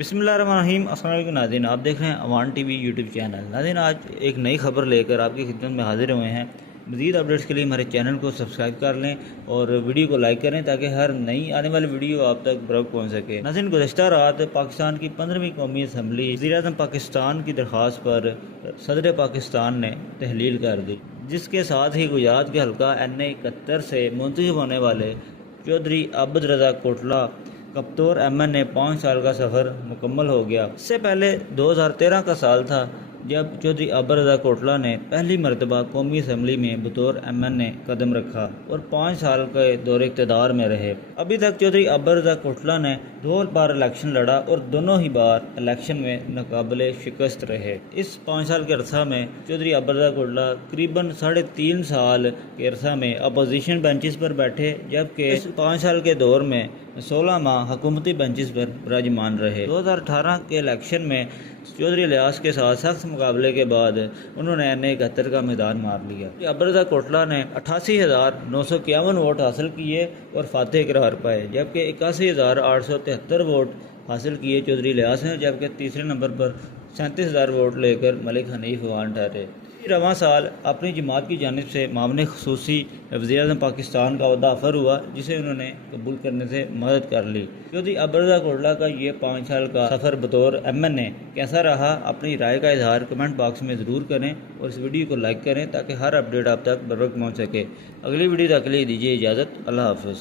बिस्मिल्लाहिर्रहमानिर्रहीम। अस्सलाम वालेकुम नाज़रीन, आप देख रहे हैं अवान टीवी यूट्यूब चैनल। नाज़रीन, आज एक नई खबर लेकर आपकी खिदमत में हाजिर हुए हैं। मज़ीद अपडेट्स के लिए हमारे चैनल को सब्सक्राइब कर लें और वीडियो को लाइक करें ताकि हर नई आने वाली वीडियो आप तक बरवक्त पहुँच सके। नाज़रीन, गुज़श्ता रात पाकिस्तान की 15वीं कौमी असम्बली वज़ीर-ए-आज़म पाकिस्तान की दरख्वास्त पर सदर पाकिस्तान ने तहलील कर दी, जिसके साथ ही गुजरात के हल्का NA 71 से मुंतखब होने वाले चौधरी आबद रज़ा कोटला का बतौर MNA 5 साल का सफ़र मुकम्मल हो गया। इससे पहले 2013 का साल था जब चौधरी आबद रज़ा कोटला ने पहली मरतबा कौमी असम्बली में बतौर MNA कदम रखा और 5 साल के दौरे इक़्तिदार में रहे। अभी तक चौधरी आबद रज़ा कोटला ने 2 बार इलेक्शन लड़ा और दोनों ही बार इलेक्शन में नाकाबिले शिकस्त रहे। इस 5 साल के अरसा में चौधरी आबद रज़ा कोटला करीबन 3.5 साल के अरसा में अपोजिशन बेंचेस पर बैठे, जबकि इस 5 साल के दौर में 16 माह हुकूमती बेंचेस पर विराजमान रहे। 2018 के इलेक्शन में चौधरी इलियास के साथ सख्त मुकाबले के बाद उन्होंने NA 71 का मैदान मार लिया। आबद रज़ा कोटला ने 88,951 वोट हासिल किए और फातेह करार पाए, जबकि 81,873 वोट हासिल किए चौधरी इलियास ने, जबकि तीसरे नंबर पर 37,000 वोट लेकर मलिक हनीफ अवान ठहरे। रवां साल अपनी जमात की जानिब से मामले खसूसी वज़ीर-ए-आज़म पाकिस्तान का ओहदा ऑफर हुआ, जिसे उन्होंने कबूल करने से मदद कर ली। चौधरी आबद रज़ा कोटला का ये 5 साल का सफ़र बतौर MNA कैसा रहा, अपनी राय का इजहार कमेंट बॉक्स में ज़रूर करें और इस वीडियो को लाइक करें ताकि हर अपडेट आप तक बर वक्त पहुँच सके। अगली वीडियो तक के लिए दीजिए इजाज़त। अल्लाह हाफ़िज़।